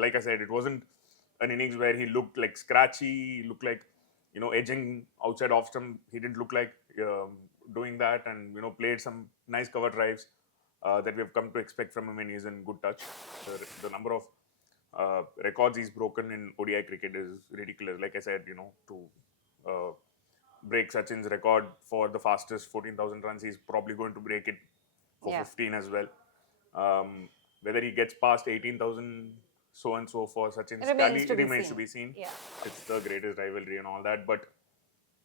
like I said, it wasn't an innings where he looked like scratchy, looked like, edging outside off stump. He didn't look like doing that, and played some nice cover drives that we have come to expect from him when he's in good touch. The number of records he's broken in ODI cricket is ridiculous. Like I said, to uh, break Sachin's record for the fastest 14,000 runs, he's probably going to break it for 15 as well. Whether he gets past 18,000 so and so for Sachin's tally remains to be seen. Yeah. It's the greatest rivalry and all that, but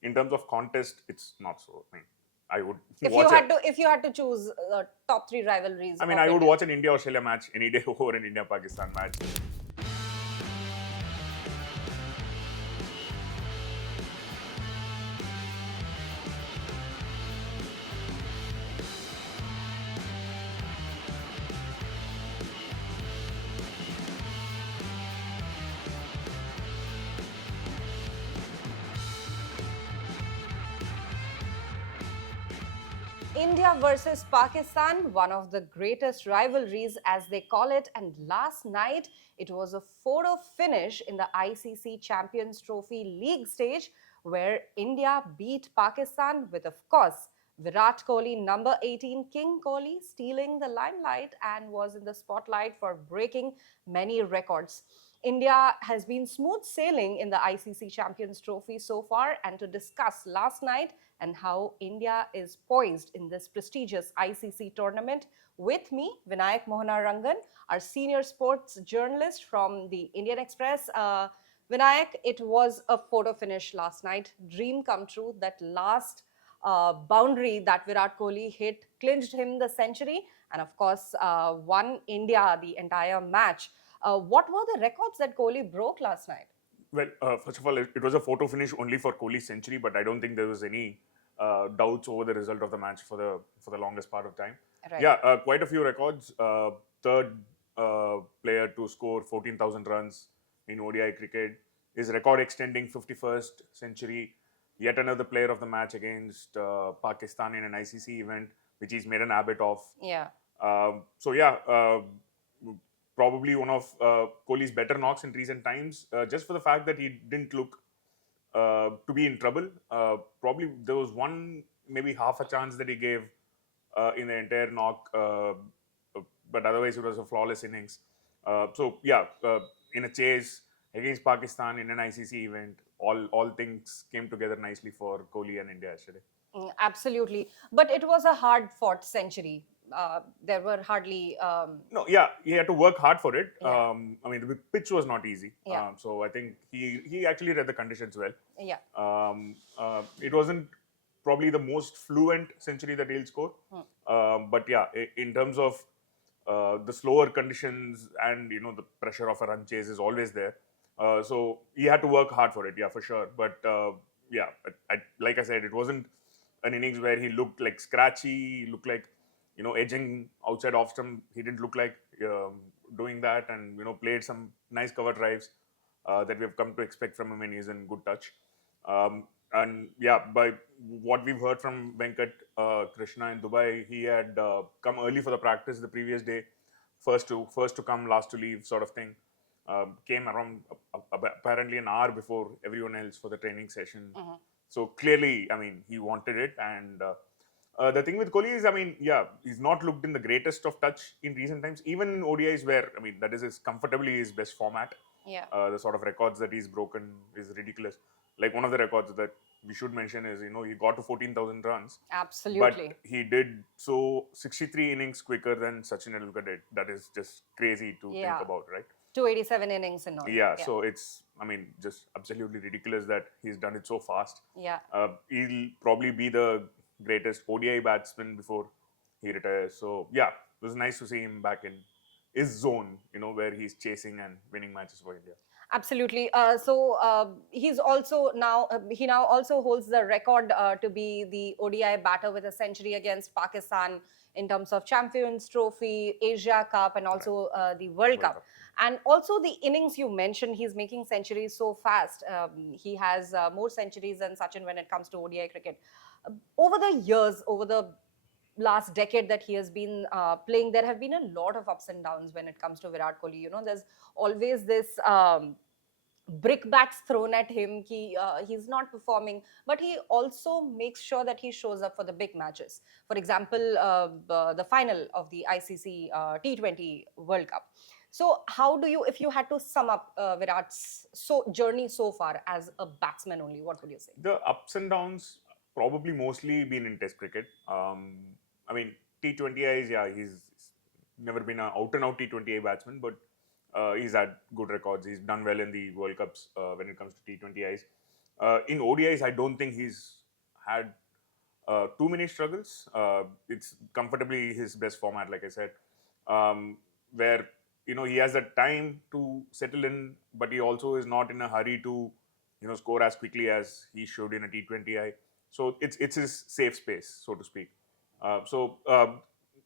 in terms of contest, it's not so. I mean, I would if you had to choose top 3 rivalries. I mean, I would watch an India-Australia match any day over an India-Pakistan match. India versus Pakistan, one of the greatest rivalries as they call it, and last night it was a photo finish in the ICC Champions Trophy League stage where India beat Pakistan with, of course, Virat Kohli, number 18, King Kohli, stealing the limelight and was in the spotlight for breaking many records. India has been smooth sailing in the ICC Champions Trophy so far, and to discuss last night and how India is poised in this prestigious ICC tournament, with me, Vinayakk Mohanarangan, our senior sports journalist from the Indian Express. Vinayakk, it was a photo finish last night. Dream come true. That last boundary that Virat Kohli hit clinched him the century and, of course, won India the entire match. What were the records that Kohli broke last night? Well, first of all, it was a photo finish only for Kohli's century, but I don't think there was any doubts over the result of the match for the longest part of time. Right. Yeah, quite a few records. Third player to score 14,000 runs in ODI cricket. His record-extending 51st century. Yet another player of the match against Pakistan in an ICC event, which he's made an habit of. Yeah. Probably one of Kohli's better knocks in recent times, just for the fact that he didn't look to be in trouble. Probably there was maybe half a chance that he gave in the entire knock, but otherwise it was a flawless innings. In a chase against Pakistan in an ICC event, all things came together nicely for Kohli and India yesterday. Absolutely. But it was a hard-fought century. There were hardly... he had to work hard for it. Yeah. The pitch was not easy. Yeah. So I think he actually read the conditions well. Yeah. It wasn't probably the most fluent century that he'll score. But yeah, in terms of the slower conditions and, the pressure of a run chase is always there. So he had to work hard for it, yeah, for sure. But like I said, it wasn't an innings where he looked like scratchy, looked like, edging outside off stump. He didn't look like doing that, and played some nice cover drives that we have come to expect from him when he's in good touch. And yeah, by what we've heard from Venkat Krishna in Dubai, he had come early for the practice the previous day, first to come, last to leave, sort of thing. Came around apparently an hour before everyone else for the training session. So clearly, he wanted it. And the thing with Kohli is, he's not looked in the greatest of touch in recent times, even in ODIs where, that is comfortably his best format. Yeah. The sort of records that he's broken is ridiculous. Like one of the records that we should mention is, he got to 14,000 runs. Absolutely. But he did so 63 innings quicker than Sachin Tendulkar did. That is just crazy to think about, right? 287 innings and all. Yeah, so it's, just absolutely ridiculous that he's done it so fast. Yeah. He'll probably be the greatest ODI batsman before he retires. So yeah, it was nice to see him back in his zone, where he's chasing and winning matches for India. Absolutely. He's also now, he now also holds the record to be the ODI batter with a century against Pakistan in terms of Champions Trophy, Asia Cup, and also the World Cup. And also the innings you mentioned, he's making centuries so fast. He has more centuries than Sachin when it comes to ODI cricket. Over the years, over the last decade that he has been playing, there have been a lot of ups and downs when it comes to Virat Kohli. You know, there's always this brickbats thrown at him. He's not performing, but he also makes sure that he shows up for the big matches. For example, the final of the ICC T20 World Cup. So, how do you, if you had to sum up Virat's journey so far as a batsman only, what would you say? The ups and downs probably mostly been in Test cricket. I mean, T20Is, yeah, he's never been an out and out T20I batsman, but he's had good records. He's done well in the World Cups when it comes to T20Is. In ODIs, I don't think he's had too many struggles. It's comfortably his best format, like I said, where he has that time to settle in, but he also is not in a hurry to score as quickly as he should in a T20I. So it's his safe space, so to speak.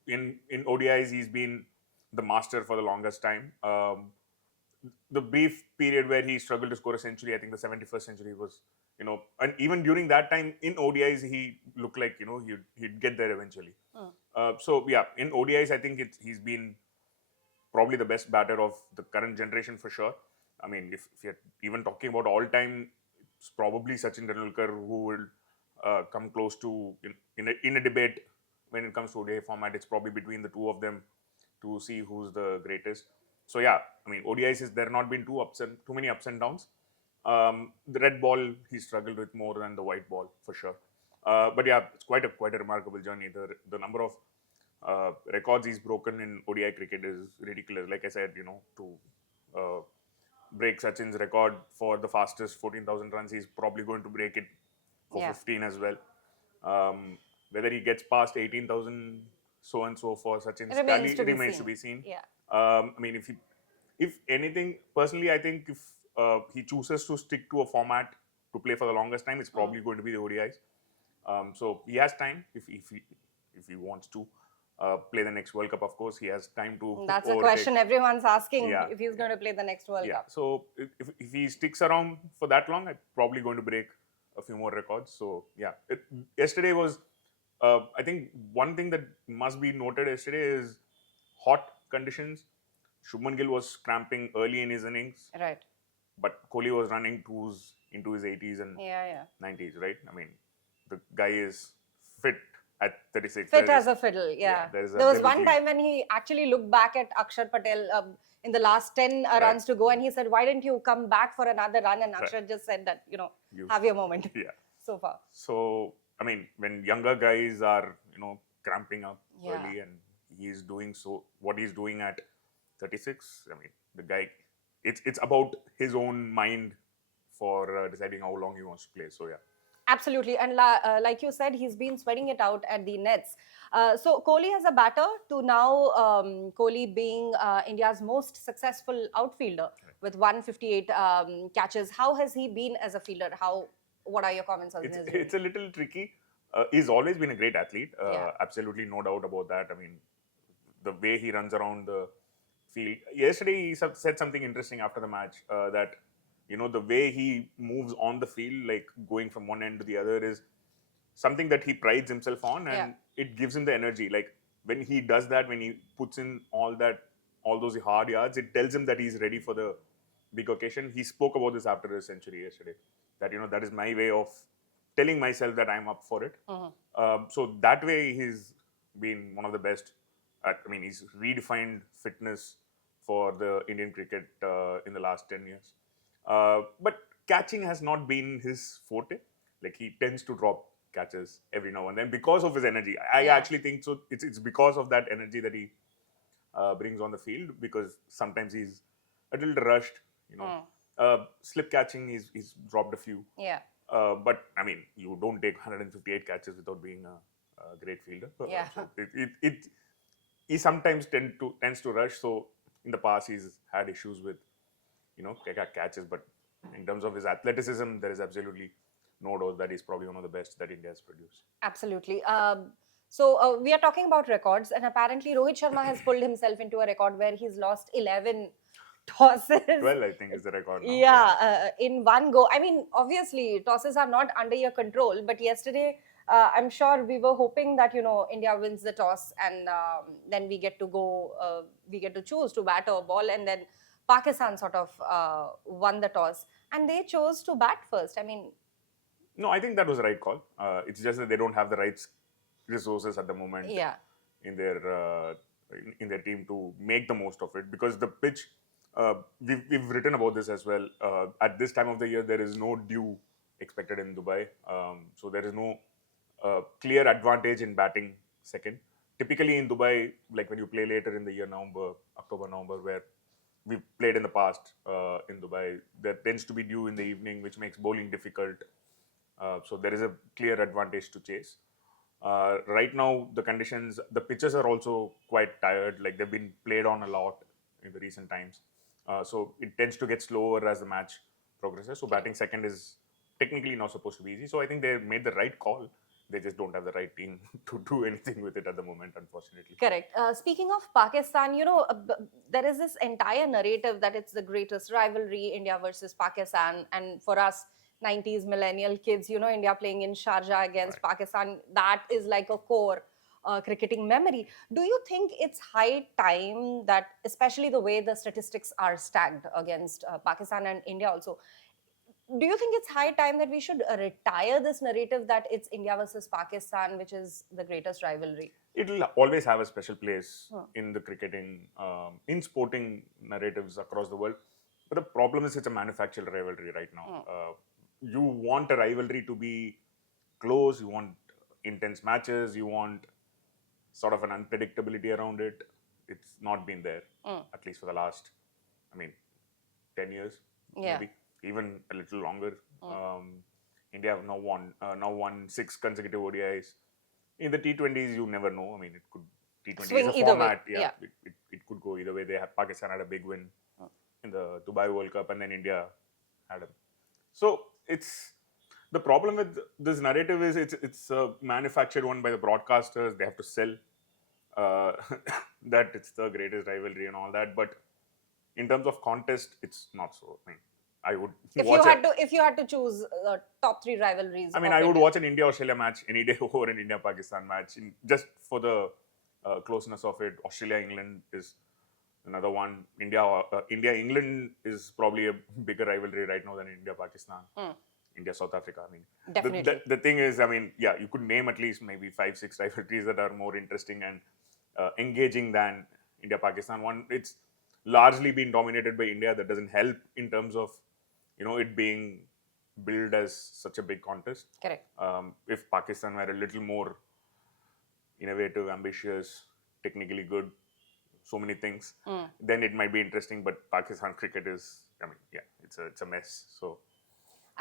In ODIs, he's been the master for the longest time. The brief period where he struggled to score a century, I think the 71st century was, and even during that time in ODIs, he looked like, he'd get there eventually. In ODIs, I think he's been probably the best batter of the current generation for sure. I mean, if you're even talking about all time, it's probably Sachin Tendulkar who will come close to, in a debate when it comes to ODI format. It's probably between the two of them to see who's the greatest. So yeah, I mean, ODIs, there not been too many ups and downs. The red ball he struggled with more than the white ball for sure. But yeah, it's quite a remarkable journey. The number of records he's broken in ODI cricket is ridiculous. Like I said, to break Sachin's record for the fastest 14,000 runs, he's probably going to break it for 15 as well. Whether he gets past 18,000 so and so for Sachin's tally remains to be seen. Yeah. I mean, if anything, personally, I think if he chooses to stick to a format to play for the longest time, it's probably going to be the ODIs. So he has time if he wants to play the next World Cup. Of course, he has time to. That's a question everyone's asking, if he's going to play the next World Cup. So if he sticks around for that long, I'm probably going to break a few more records. So yeah, yesterday was. I think one thing that must be noted yesterday is hot conditions. Shubman Gill was cramping early in his innings. Right. But Kohli was running into his 80s and 90s, right? I mean, the guy is fit at 36. Fit as a fiddle, there was one time when he actually looked back at Akshar Patel in the last 10 runs to go, and he said, why didn't you come back for another run? And Akshar just said that, have your moment. Yeah. So far. So, I mean, when younger guys are, cramping up early, and he's doing what he's doing at 36, I mean, the guy, it's about his own mind for deciding how long he wants to play. So, yeah. Absolutely. And like you said, he's been sweating it out at the nets. So Kohli as a batter to now Kohli being India's most successful outfielder with 158 catches. How has he been as a fielder? What are your comments on his game? It's a little tricky. He's always been a great athlete. Absolutely no doubt about that. I mean, the way he runs around the field. Yesterday, he said something interesting after the match that, the way he moves on the field, like going from one end to the other, is something that he prides himself on, and it gives him the energy. Like when he does that, when he puts in all those hard yards, it tells him that he's ready for the big occasion. He spoke about this after the century yesterday, that, that is my way of telling myself that I'm up for it. So that way, he's been one of the best. He's redefined fitness for the Indian cricket in the last 10 years. But catching has not been his forte. Like, he tends to drop catches every now and then because of his energy. I actually think so. It's because of that energy that he brings on the field, because sometimes he's a little rushed. Slip catching, he's dropped a few. Yeah. But I mean, you don't take 158 catches without being a great fielder. Yeah. So he sometimes tends to rush. So in the past, he's had issues with catches, but in terms of his athleticism, there is absolutely no doubt that he's probably one of the best that India has produced. Absolutely. So we are talking about records, and apparently Rohit Sharma has pulled himself into a record where he's lost 11 tosses. 12, I think, is the record now. Yeah, in one go. I mean, obviously, tosses are not under your control, but yesterday I'm sure we were hoping that, India wins the toss, and then we get to go, we get to choose to bat or ball, and then Pakistan sort of won the toss, and they chose to bat first. I mean, No, I think that was the right call. It's just that they don't have the right resources at the moment yeah, in their in their team to make the most of it, because the pitch, we've written about this as well. At this time of the year, there is no dew expected in Dubai, so there is no clear advantage in batting second. Typically in Dubai, like when you play later in the year, October, November, where we've played in the past in Dubai, there tends to be dew in the evening, which makes bowling difficult. So there is a clear advantage to chase. Right now, the conditions, the pitches are also quite tired. Like they've been played on a lot in the recent times. So it tends to get slower as the match progresses. So batting second is technically not supposed to be easy. So I think they made the right call. They just don't have the right team to do anything with it at the moment, unfortunately. correct. Speaking of Pakistan, there is this entire narrative that it's the greatest rivalry, India versus Pakistan. And for us, 90s millennial kids, India playing in Sharjah against Pakistan, that is like a core cricketing memory. Do you think it's high time that, especially the way the statistics are stacked against Pakistan and India also, do you think it's high time that we should retire this narrative that it's India versus Pakistan, which is the greatest rivalry? It'll always have a special place in the cricketing, in sporting narratives across the world. But the problem is it's a manufactured rivalry right now. You want a rivalry to be close, you want intense matches, you want sort of an unpredictability around it. It's not been there, at least for the last, 10 years, Yeah. maybe, even a little longer. India have now won 6 consecutive ODIs. In the T20s, you never know. It could, T20 Swing is a either way, format. yeah. It could go either way. Pakistan had a big win in the Dubai World Cup, and then India had a. So it's the problem with this narrative is it's a manufactured one by the broadcasters. They have to sell that it's the greatest rivalry and all that. But in terms of contest, it's not so. I would watch If you had to choose top 3 rivalries, of I would India. watch an India-Australia match any day over an India-Pakistan match, just for the closeness of it. Australia-England is another one. India-England is probably a bigger rivalry right now than India-Pakistan. India-South Africa. Definitely. The thing is, you could name at least maybe 5-6 rivalries that are more interesting and engaging than India-Pakistan one. It's largely been dominated by India. That doesn't help in terms of it being billed as such a big contest. Correct. If Pakistan were a little more innovative, ambitious, technically good, so many things, then it might be interesting. But Pakistan cricket is, it's a mess. So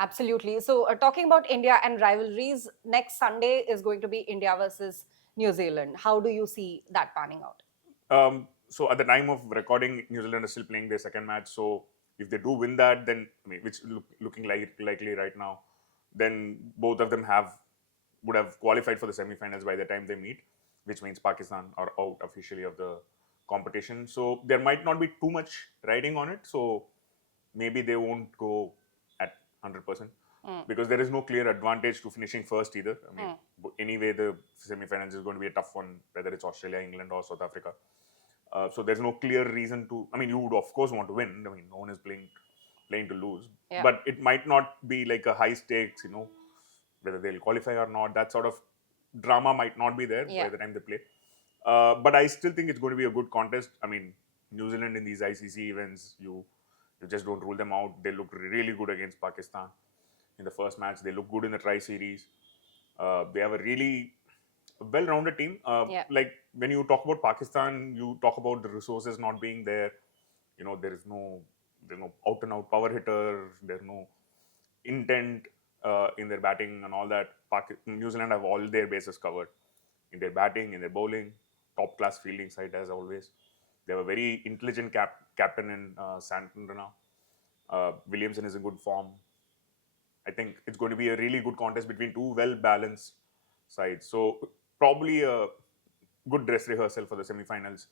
Absolutely. So, talking about India and rivalries, next Sunday is going to be India versus New Zealand. How do you see that panning out? So at the time of recording, New Zealand is still playing their second match. So if they do win that, then which looking likely right now, then both of them would have qualified for the semi-finals by the time they meet, which means Pakistan are out officially of the competition. So there might not be too much riding on it. So maybe they won't go at 100%. Because there is no clear advantage to finishing first either. Anyway, the semi-finals is going to be a tough one, whether it's Australia, England, or South Africa. So there's no clear reason to. You would of course want to win. No one is playing to lose. Yeah. But it might not be like a high stakes. Whether they'll qualify or not. That sort of drama might not be there by the time they play. But I still think it's going to be a good contest. New Zealand in these ICC events, you just don't rule them out. They look really good against Pakistan in the first match. They look good in the tri-series. They have a really well-rounded team. Like when you talk about Pakistan, you talk about the resources not being there. There is no out-and-out power hitter. There's no intent in their batting and all that. New Zealand have all their bases covered in their batting, in their bowling, top-class fielding side as always. They have a very intelligent captain in Santon now. Williamson is in good form. I think it's going to be a really good contest between two well-balanced sides. So probably a good dress rehearsal for the semi-finals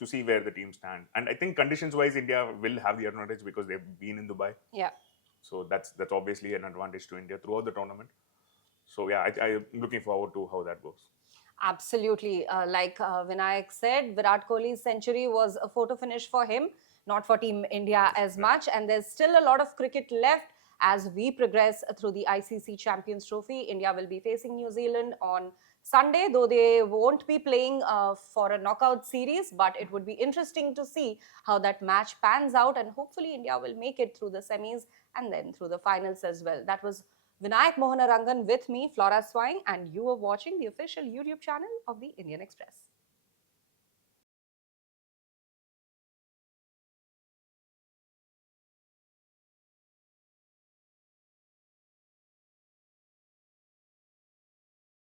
to see where the teams stand. And I think conditions-wise, India will have the advantage because they've been in Dubai. Yeah. So that's obviously an advantage to India throughout the tournament. So yeah, I'm looking forward to how that goes. Absolutely. Like Vinayakk said, Virat Kohli's century was a photo finish for him, not for Team India as much. And there's still a lot of cricket left as we progress through the ICC Champions Trophy. India will be facing New Zealand on Sunday, though they won't be playing for a knockout series. But it would be interesting to see how that match pans out. And hopefully, India will make it through the semis and then through the finals as well. That was Vinayakk Mohanarangan with me, Flora Swine, and you are watching the official YouTube channel of the Indian Express.